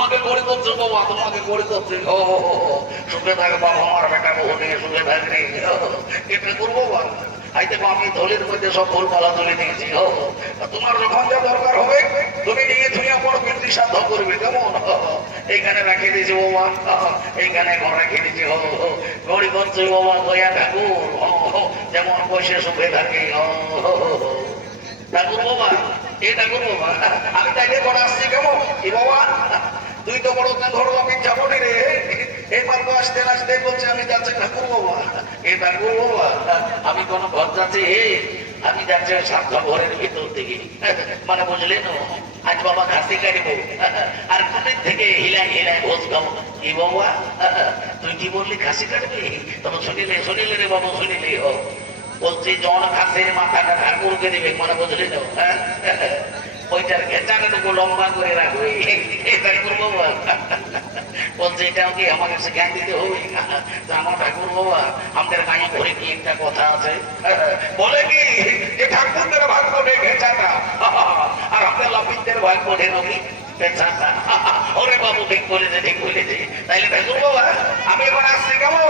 তোমাকে করে করছে বাবা, তোমাকে করে করছে। ও সুখে থাকে বাবা, আমার বেটা বউ নিয়ে সুখে থাকবে। এটা করবো বাবা, আইতে আমি দলের মধ্যে সব ফুলমালা তুলে নিয়েছি। তোমার যখন যা দরকার হবে তুমি নিয়ে ধুইয়া বড় বৃদ্ধি সাধ্য করবে। কেমন এইখানে রাখে দিয়েছি বাবা, এইখানে ঘর রেখে দিয়েছি। গড়ি করছে বাবা গয়া ঠাকুর, যেমন বসে সুখে থাকে। ঠাকুর বাবা, এই ঠাকুর বাবা, আমি তাইলে করে আসছি। কেমন কি বাবা, তুই তো বড় ধরো আমি যাবো রে। এবার তো আসতে আসতে বলছে আমি যাচ্ছি ঠাকুর বাবা। এ ঠাকুর বাবা, আমি কোন ঘর যাচ্ছি, আমি যাচ্ছি সাতটা ঘরের ভিতর থেকে। মানে বুঝলেন, আজ বাবা খাসি কাটবো আর কুটির থেকে হিলাই হিলাই ভোজ খাবো। কি বাবা, তুই কি বললি খাসি কাটবি? তবে শুনিলে শুনিলে রে বাবা, শুনিলে বলছি জন খাসির মাথাটা ঠাকুরকে দিবে। মানে বুঝলেন, ওইটার খেচাটাটুকু লম্বা করে রাখবে। এটা করবো বলছে এটাও কি আমার কাছে জ্ঞান দিতে হবে? আমার ঠাকুর বাবা, আমাদের গায়ে ঘরে কি একটা কথা আছে, বলে কি যে ঠাকুরদের ভাগ করে খেচাটা আর আমাদের লাপিতদের ভাগ করে রবি পেছাটা। ওরে বাবু, ঠিক বলেছে, ঠিক বলেছে। তাইলে ঠাকুর বাবা, আমি এবার আসছি। কেমন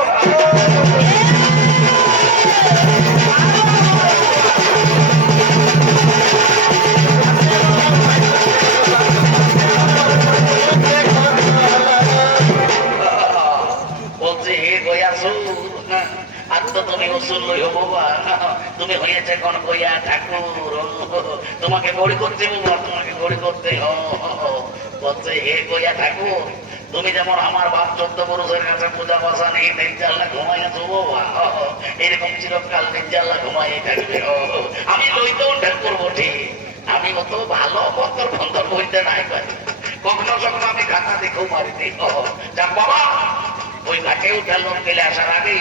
বলছে হে গয়াসু, আর তো তুমি উসুল লইও বাবা, তুমি হয়েছে কোন গয়া ঠাকুর, তোমাকে গড়ি করতে বাবা, তোমাকে গড়ি করতে। বলছে হে গয়া ঠাকুর, তুমি যেমন আমার বাপ 14 পুরুষের কাছে পূজা বাসা নেই নির্জাল্লা ঘুমাইয়াছো বাবা, এরকম চিরকাল নির্জাল্লা ঘুমাই থাকবে। আমি লইতেও ঠেক করবো ঠিক, আমি অত ভালো বন্দর বন্দর বইতে নাই, কখনো কখনো আমি খাতা দেখেও মারি দিই। যাক বাবা, ওই ঘাটে উঠার লোক গেলে আসার আগে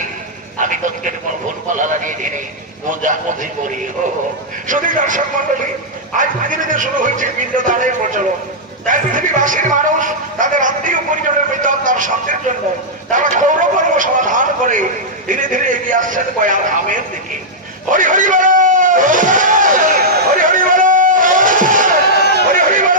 আমি তোকে কোন ভুল পালা লাগিয়ে দিই, মজা মজি করি। শুধু দর্শক মন্ডলী, আজ পৃথিবীতে শুরু হয়েছে পিণ্ডদানের প্রচলন। তাই পৃথিবীবাসীর মানুষ তাদের আত্মীয় পরিজনের ভিতর তার শান্তির জন্য তারা কৌরকর্ম সমাধান করে ধীরে ধীরে এগিয়ে আসছেন গয়া ধামের দিকে। হরি হরি বল, হরি হরি বল, হরি হরি বল।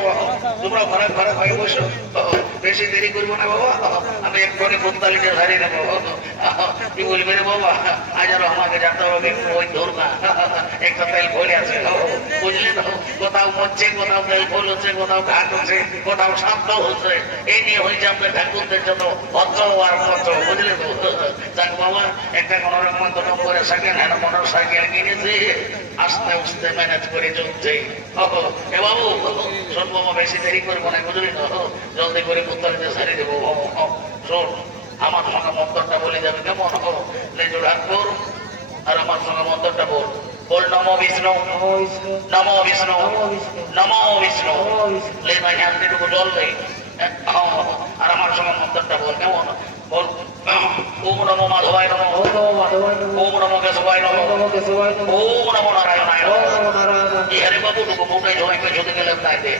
বাবা তোমরা ঘরে ঘরে হয়ে বসো বেশি দেরি করবো না বাবা আমি এক্ষুনি কোত্তালিটা হারিয়ে নেবো কি বলবে রে বাবা আজ আরো আমাকে যেতে হবে ওই ধর না একটা তেল ভরে আছে বুঝলে তো কোথাও মরছে কোথাও তেল ভুল হচ্ছে কোথাও ঘাট হচ্ছে কোথাও শান্ত হচ্ছে এই নিয়ে হয়েছে আপনার ঠাকুরদের জন্য অত আর কত বুঝলে তো যাক বাবা একটা কোনো রকম তো নম্বরে সেকেন্ড হ্যান্ড মোটর সাইকেল কিনেছে আস্তে আস্তে ম্যানেজ করে চলছে এ বাবু শোন বাবা বেশি দেরি করবো না বুঝলি তো জলদি করে পুত্তলিতে সারিয়ে দেবো শোন আমার সঙ্গে মন্ত্রটা বলে যাবে কেমন লেজু ঠাকুর আর আমার সঙ্গে মন্ত্রটা বল বল নমো বিষ্ণু নমো বিষ্ণু নমো বিষ্ণু লে ভাই হাতটুকু জল দেয় আর আমার সঙ্গে মন্ত্রটা বল কেমন বল ওম নমো মাধবায় নমো ওম নমো কেশবায় নমো ওম নমো নারায়ণায় নমো ইহারে বাবু টুকু মোটাই জমাইকে ঝুঁকে গেলাম তাই দে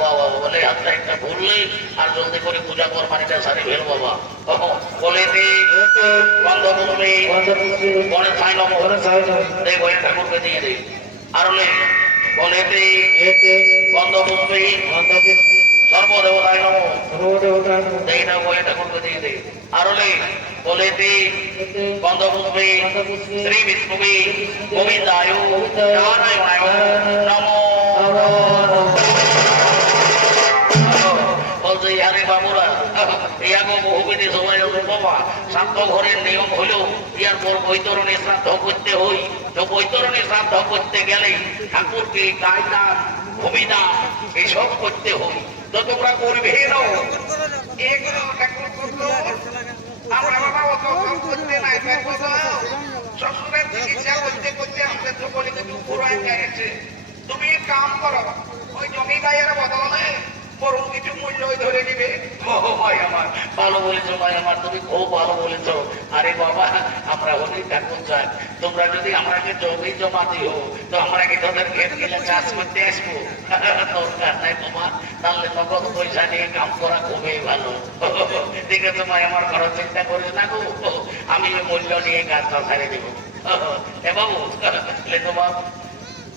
বাবা বলে হাতটা একটা ভুললে আর জলদি করে পূজা কর মানিটা সারি ফেল বাবা বলে দে বন্ধ করলে গণেশ সাই নমো দে গণেশ ঠাকুরকে দিয়ে দে আর বলে দে বন্ধ করবে সর্বদেবতায় নমো দেই না গণেশ ঠাকুরকে দিয়ে দে আর বলে দে বন্ধ করবে শ্রী বিষ্ণুবে গোবিন্দায় নারায়ণায় নমো বলছে ইয়ারে বাবুরা ইয়াগো বহুবিধি সবাই বাবা শ্রাদ্ধ ঘরের নিয়ম হলো ইয়ার পর বৈতরণী শ্রাদ্ধ করতে হই তো বৈতরণী শ্রাদ্ধ করতে গেলে ঠাকুরকে গায়দান ভূমিদান এসব করতে হই তো তোমরা করবে নাও এগুলো ঠাকুর করলো আমরা বাবা অত করতে নাই শ্বশুরের চিকিৎসা করতে করতে আমাদের তো বলি একটু পুরান গেছে তুমি এক কাম করো ওই জমি গায়ের বদলে বরং কিছু মূল্য ধরে নিবে ভাই আমার ভালো বলেছো ভাই আমার তুমি খুব ভালো বলেছো আরে বাবা আমরা অনেক ঠাকুর চাই তোমরা যদি আমাকে জমি জমা দিও তো আমরা কি তোদের খেত গেলে চাষ করতে আসবো দরকার নাই বাবা তাহলে নগদ পয়সা নিয়ে কাম করা খুবই ভালো ঠিক আছে ভাই আমার ঘর চিন্তা করিস না গো আমি মূল্য নিয়ে কাজটা ছাড়ে দেবো এ বাবু তোমার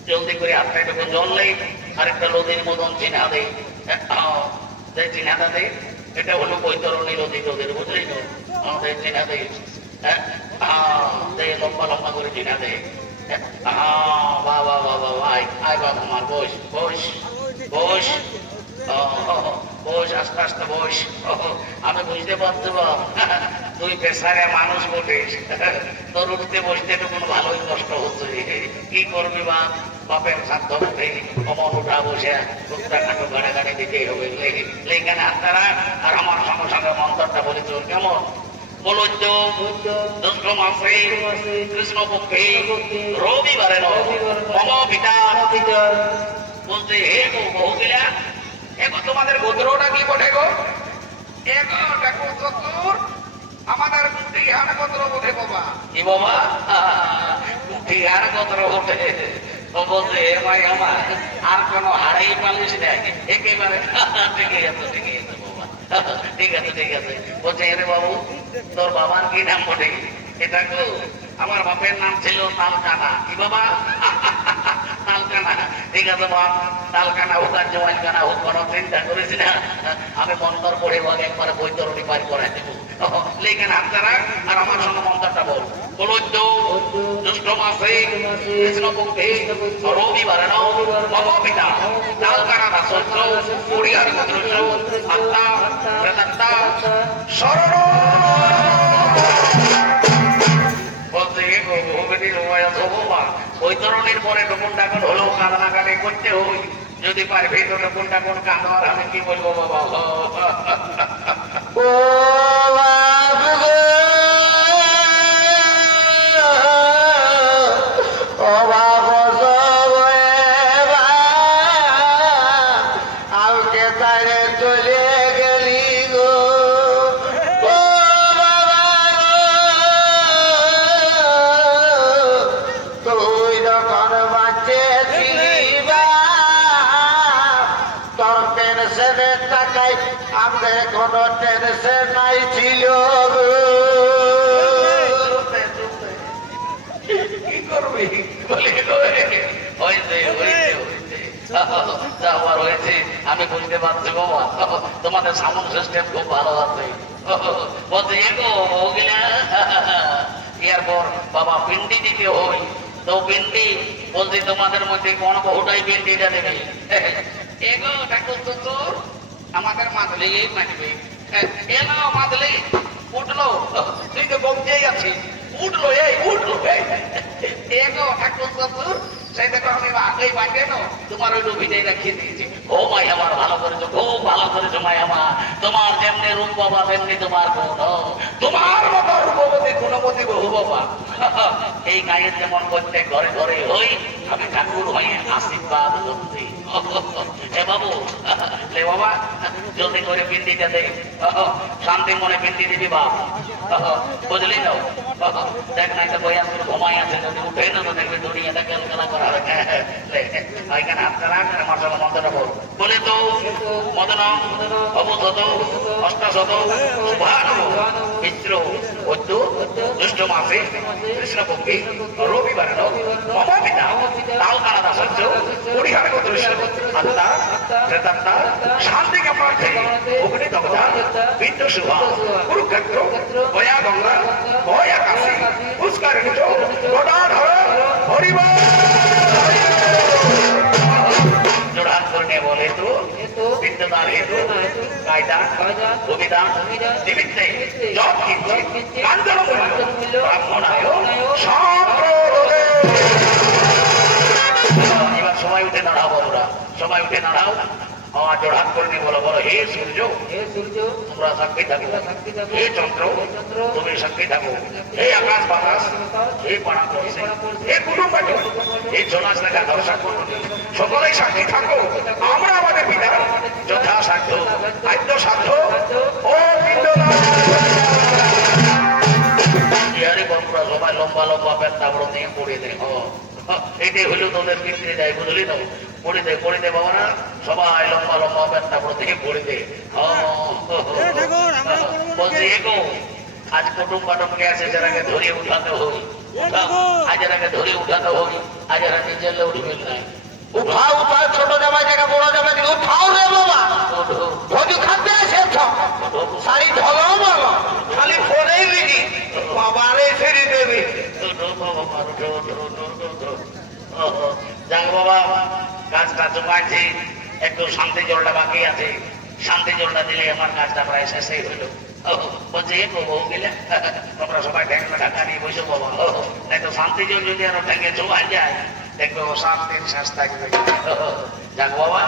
জলদি করে হাতটা একটু জল নেই আরেকটা নদীর মতন চিনা দেয় চিনাটা দেয় এটা হলো বৈতরণী নদী নদীর বুঝলি তো আমাদের চিনা দেয় লম্বা লম্বা করে চিনা দেয় বাবা বাবা ভাই আয় বাবা আমার বস বস বস বস আস্তে আস্তে বস আমি বুঝতে পারছি বাপ তুই পেশারে মানুষ বটিস তোর উঠতে বসতে তো কোনো ভালোই কষ্ট হচ্ছে কি করবি বাপ বাপের সাধ্য মুখে অমন উঠা বসে টুকটা খাটো গাড়ে গাড়ে দিতেই হবে লেখানে আপনারা আর আমার সঙ্গে সঙ্গে মন্ত্রটা বলে চল কেমন বলো তো জ্যৈষ্ঠ মাসে কৃষ্ণ পক্ষে রবিবারে মম পিতা বলছে হে গো বহু গেলা এখন তোমাদের গোত্রটা কি বটে গো ঠাকুর চতুর আমাদের কুটিহার গোত্র বটে বাবা কি বাবা কুটিহার গোত্র বটে বলছে হে ভাই আমার আর কোনো হারাই পালিস দেখ একেবারে ঠিকই আছে ঠিকই আছে বাবা ঠিক আছে ঠিক আছে বলছে রে বাবু তোর বাবার কি নাম বটে এটা তো আমার বাপের নাম ছিল তালকানা কি বাবা তালকানা ঠিক আছে বাপ তালকানা হোক আর জওয়ানকানা হোক কোনো চিন্তা করেছি না আমি মন্ত্র পড়ে বল একবার বৈতরণী পার করাই দেবো লেখেন আপনারা আর আমার সঙ্গে মন্ত্রটা বল বলো তো জ্যৈষ্ঠ মাসে কৃষ্ণ পক্ষে রবিবারে মম পিতা তালকানা দাসত্র পরিহার গোত্রস্য আত্মা প্রেতাত্মা শরণ বৈতরণীর পরে টুকুন টাকুন হলেও কাঁদনাকাটি করতে হই যদি পারবি তো টুকুন টাকুন কাঁদবার আমি কি বলবো বাবা কোনো টেনশন নাই ছিল কি করবি যা হওয়ার হয়েছে আমি বুঝতে পারছি বাবা, তোমাদের সাউন্ড সিস্টেম খুব ভালো আছে। বলছে এগো বউগিলা, এরপর বাবা পিন্ডি দিতে হই, তো পিন্ডি বলছি তোমাদের মধ্যে কোন বহুটাই পিন্ডিটা দেবে? এগো ঠাকুর শ্বশুর, আমাদের মাদলি মানবে। এলো মাদলি, উঠলো, তুই তো বলতেই আছিস, উঠলো এই উঠলো। এগো ঠাকুর শ্বশুর, সেই দেখো আমি আগেই বাঁধে না তোমার ওই ডুবিটাই রাখিয়ে দিয়েছি। ও মাই আমার ভালো করেছো, খুব ভালো করেছো মাই আমার, তোমার যেমনি রূপ বাবা তেমনি তোমার গুণ, তোমার মতো রূপবতী গুণবতী বহু বাবা। এই গায়ের যেমন প্রত্যেক ঘরে ঘরে হই, আমি ঠাকুর হয়ে আশীর্বাদ করছি। এ বাবু, লে বাবা জলদি করে পিন্ডিটা দে, শান্তি মনে পিন্ডি দিবি বাপ, বুঝলি তো? দেখ নাই তো বই আসলে ঘুমাই আছে, যদি উঠে না তো দেখবি দুনিয়াটা কেন কেনা করা হবে। ওইখানে আপনারা মশলা মন্ত্রটা বল বলে তো মদন অবধত অষ্টাশত শুভান মিত্র অদ্য জ্যৈষ্ঠ মাসে কৃষ্ণপক্ষে রবিবার মহাপিতা তাও কানাদা সহ্য পরিহার দৃশ্য আত্মা প্রেতাত্মা শান্তি কামার্থে অগ্নি দগ্ধা বিদ্য শুভা কুরুক্ষেত্র ভয়া গঙ্গা ভয়া কাশী পুষ্কর গদাধর হরিবল জোড়ান করনে বলে তো বিদ্যমান হেতু কায়দা কবিতা নিমিত্তে যত কিঞ্চিত কাঞ্চন মূল্য ব্রাহ্মণায় সম্প্রদে। এবার সবাই উঠে দাঁড়াও বলরা, সবাই উঠে দাঁড়াও, জোড়ান করনি বলো, বলো হে সূর্য তোমরা সাক্ষী থাকো, হে চন্দ্র তুমি সাক্ষী থাকো, হে আকাশ বাতাস, হে পাড়া পড়ছে, হে কুটুম বাটু, হে জোনাস লেখা দর্শক সকলেই সাক্ষী থাকো, আমরা আমাদের পিতা যথাসাধ্য আদ্য সাধ্য ও বন্ধুরা সবাই লম্বা লম্বা পেটটা বড় নিয়ে পড়ে দেয়। এটাই হইল তোদের পিতৃ দেয়, বুঝলি না? পড়ে দে বাবা না, সবাই লম্বা লম্বা পেটটা বড় থেকে পড়ে দে। বলছি এগো আজ কুটুম বাটুমকে আছে যারাকে ধরে উঠাতে হই, আজ এরাকে ধরে উঠাতে হই, আজ এরা নিজের উঠবেন নাই। উঠাও উঠাও, ছোট জামাই থেকে বড় জামাই থেকে উঠাও রে বাবা, ভোজু খাতে এসে শাড়ি ঢলো বলো, খালি ফোনেই বিনি বাবারে ফিরে দেবে। যাক বাবা, কাজটা জমাইছি, একটু শান্তি জলটা বাকি আছে, শান্তি জলটা দিলে আমার কাজটা প্রায় শেষই হইলো। বলছে এ বউ গেলে তোমরা সবাই ট্যাঙ্কটা ঢাকা নিয়ে বসে বাবা, তাই তো শান্তি জল যদি আরো ট্যাঙ্কে জমাই যায় দেখবে ও শান্তির শ্বাস থাকবে। যাক বাবা,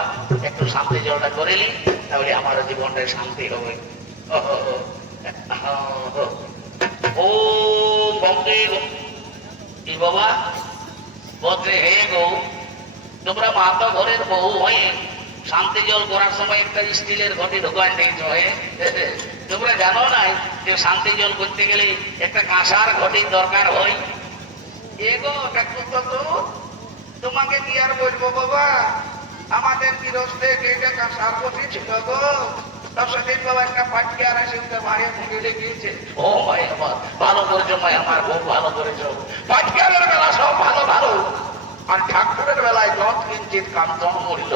একটু শান্তি জলটা করিলি তাহলে আমার জীবনটা শান্তি হবে। ও বঙ্গে বাবা বলছে হে গো, তোমরা মাতা ঘরের বউ হয়ে শান্তি জল করার সময় একটা স্টিলের ঘটি ঢোকান দিয়েছ। তোমরা জানো নাই যে শান্তি জল করতে গেলে একটা কাঁসার ঘটির দরকার হয়? এগো ঠাকুর তো তোমাকে কি আর বলবো বাবা, আমাদের গৃহস্থে যেটা কাঁসার ঘটি ছিল গো, তার সাথে বাবা একটা পাটকে আর এসে মারিয়ে ফুটে গিয়েছে। ও ভাই আমার ভালো করেছো, ভাই আমার খুব ভালো করেছো। পাটকেয়ারের বেলা সব ভালো ভালো, আর ঠাকুরের বেলায় যত কিঞ্চিত কাঞ্চন মূল্য।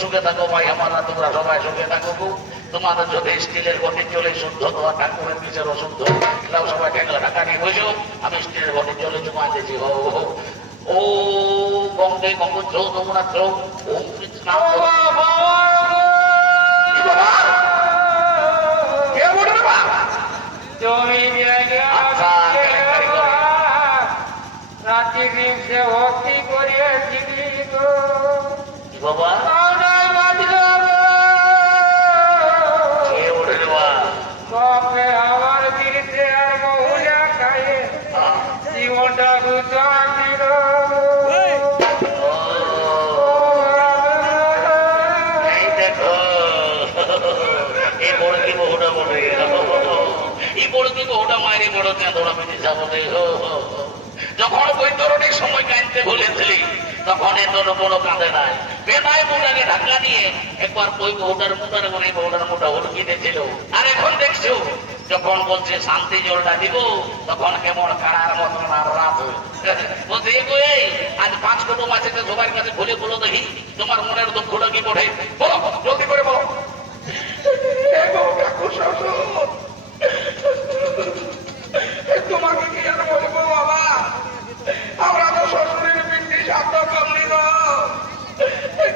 সুখে থাকো ভাই আমার, তোমরা সবাই সুখে থাকো। তোমাদের যদি স্টিলের ঘটি চলে শুদ্ধ, তোমার ঠাকুরের পিছের অশুদ্ধ, এটাও সবাই ঠেকলা ঢাকা নিয়ে বসো, আমি স্টিলের ঘটি চলে জমা দিয়েছি। ও গঙ্গে গঙ্গোত্র যমুনাত্র ওম কৃষ্ণ ভক্তি করিয়ে বাবা আমার বিরুদ্ধে আর মহুলা খাইয়ে জীবনটা গুজার দিল। এই দেখো এই বড় কি বহুটা বলে, এই বড় কি বহুটা মায়ের বড় চাঁদরা মেনে যাবো। যখন বৈতরণের সময় কাঁদতে বলেছিলি তখন এত কোনো কাঁদে নাই বেমায় বউটাকে ঢাকলা নিয়ে একবার ওই বউটার মুটার করে বউটার মুটা হুড়কি দিয়েছিল। আর এখন দেখছো যখন বলছে শান্তি জলটা দিব তখন কেমন কারার মতন আর রাত বলছে এই আজ 5 কুটুম আছে সবার কাছে খুলে বলো দেখি তোমার মনের দুঃখটা কি পড়ে বলো জলদি করে বলো। তোমাকে কি আর বলবো বাবা, আমরা তো শ্বশুরের পিন্ডি শব্দ করলি না,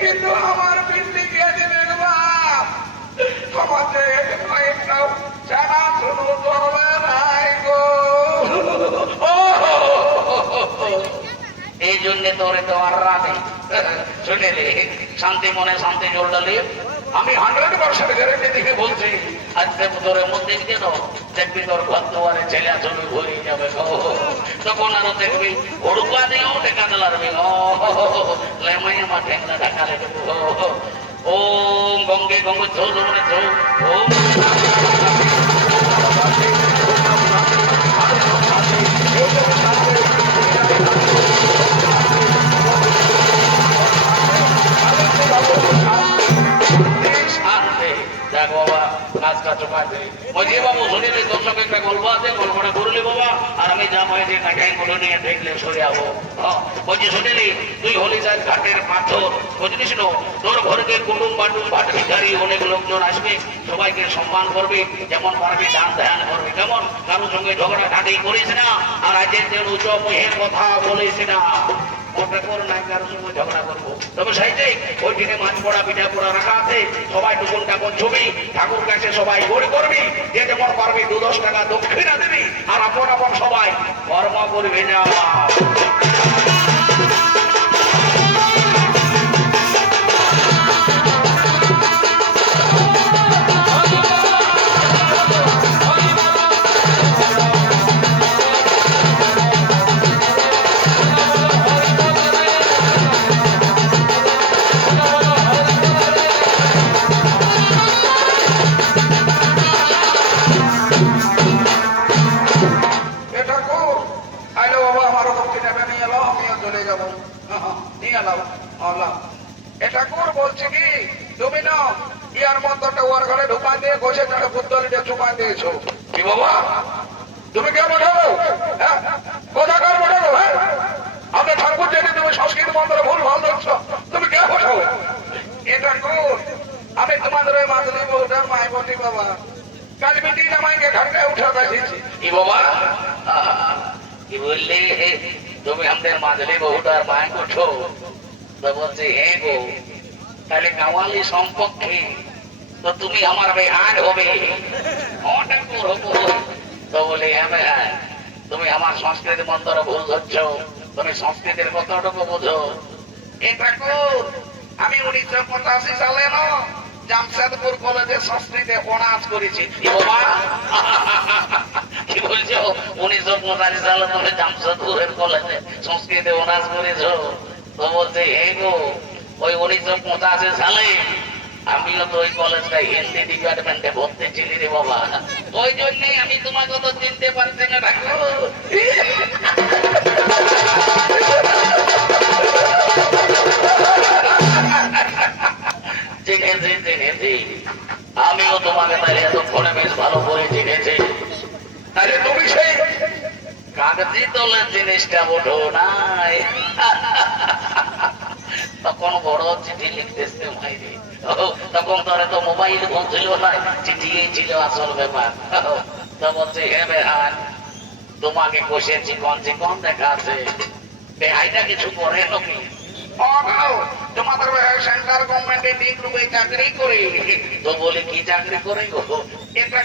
কিন্তু আমার পিন্ডি কে দিবে বাপ, আমাদের একটাও জানা শুনু করবে নাই গো। এই জন্য তোরে তো আর রাতে শুনে রে শান্তি মনে শান্তি জল ডালি আমি 100% গ্যারেন্টি দেখে বলছি আজকে তোরে মধ্যে কেন দেখবি তোর ঘর দুয়ারে ছেলে আসলে ঘুরে যাবে তখন আরো দেখবি হড়ুকা দিয়েও টেকা দিলারবি লেমাই আমার ঠেংলা ঢাকালে ওম গঙ্গে গঙ্গে ঝো মনে ঝো ওম বাবু শুনিলে তোর সঙ্গে একটা গল্প আছে গল্পটা করলি বাবা আর আমি যা হয়েছে কাঠাই গুলো নিয়ে দেখলে সরে যাবো বলছি শুনিলি তুই হলি যাই ঘাটের পাথর বুঝলিস না তোর ঘরকে কুটুম বাটুম ভাট ভিখারি অনেক লোকজন আসবে সবাইকে সম্মান করবি যেমন পারবি দান ধ্যান করবি কেমন কারোর সঙ্গে ঝগড়া ঝাঁটি করিস না আর আজের দিন উচ্চ মুহের কথা বলিস না ঝগড়া করবো তবে সেইটাই ওই দিনে মাছ পড়া পিঠা পড়া রাখা আছে সবাই টুকুন টাকুন ছবি ঠাকুর কাছে সবাই গড়ে করবি যে যেমন পারবি 2-10 টাকা দক্ষিণা দিবি আর আপন আপন সবাই কর্ম করবি না। বলছি কি তুমি না ইয়ার মধ্যে ওর ঘরে ঢুকা দিয়ে গোছে চড়ে পুত্তলিতে চুপা দিয়েছো কি বাবা তুমি কে বোঝাবো কোথাকার বোঝাবো হ্যাঁ আমরা ঠাকুর জেনে তুমি সংস্কৃত মন্ত্রে ভুল ভাল দেখছো তুমি কে বোঝাবো এটা কোন আমি তোমাদের ওই মাধুরী বউটার মাই বটি বাবা কাল বিটি জামাইকে ঘাটে উঠা দেখেছি কি বাবা কি বললে তুমি আমাদের মাঝলি বহুটার মায় করছো তো বলছে হ্যাঁ গো তাহলে কাওয়ালি সম্পর্কে তো তুমি আমার বেহান হবে তো বলে হ্যাঁ তুমি আমার সংস্কৃতি মন্ত্র ভুল ধরছ তুমি সংস্কৃতির কতটুকু বোঝো এটা আমি 1985 সালে না জামশেদপুর কলেজে সংস্কৃতে অনার্স করেছি কি বলছো 1985 সালে তুমি জামশেদপুরের কলেজে সংস্কৃতে অনার্স করেছো তো বলছে এই গো ওই 1985 সালে আমিও তো ওই কলেজটা হিন্দি ডিপার্টমেন্টে ভর্তি ছিলি রে বাবা ওই জন্যই আমি তোমাকে তো চিনতে পারছি না ঠাকুর চিনেছি চিনেছি আমিও তোমাকে তাহলে এতক্ষণে বেশ ভালো করে চিনেছি তাহলে তুমি সেই কাগজি তোলের জিনিসটা বোঝো নাই তখন বড় চিঠি লিখতেছে মাইরে তখন তোর তো মোবাইল ফোন ছিল না চিঠি ছিল আসল ব্যাপার তো বলছে হে বেহান তোমাকে কষে চিকন চিকন দেখা আছে বেহাইটা কিছু করে নাকি তোমাদের সেন্ট্রাল গভর্নমেন্টের ডিগ্রি চাকরি করে তো বলে কি চাকরি করে গো এটা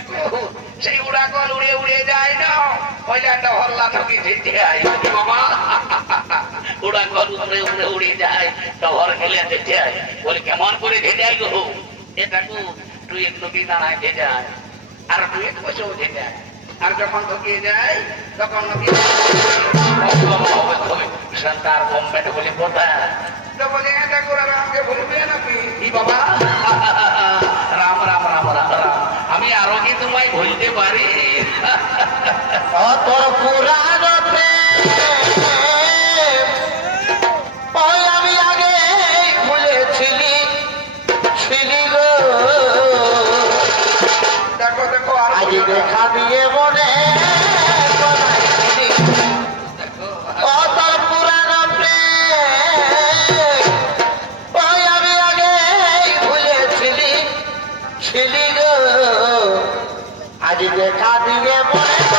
সেই উড়াকল উড়ে উড়ে যায় না ওই একটা হল্লা ঠকি যেতে হয় বাবা উড়াকল উড়ে উড়ে উড়ে যায় শহর গেলে যেতে হয় বলে কেমন করে ঘে যায় গো এটা তুই একটু কি দাঁড়ায় ঘে যায় আর তুই এক বসেও ঘে যায় আর যখন ঢুকিয়ে যায় তখন সেন্টার গভর্নমেন্ট বলে কোথায় তো বলে এটা করে রামকে ভুলবে নাকি বাবা রাম রাম রাম রাম রাম আমি আরো কি তোমায় ভুলতে পারি তোর পুরানো প্রেম আজ দেখা দিয়ে মনে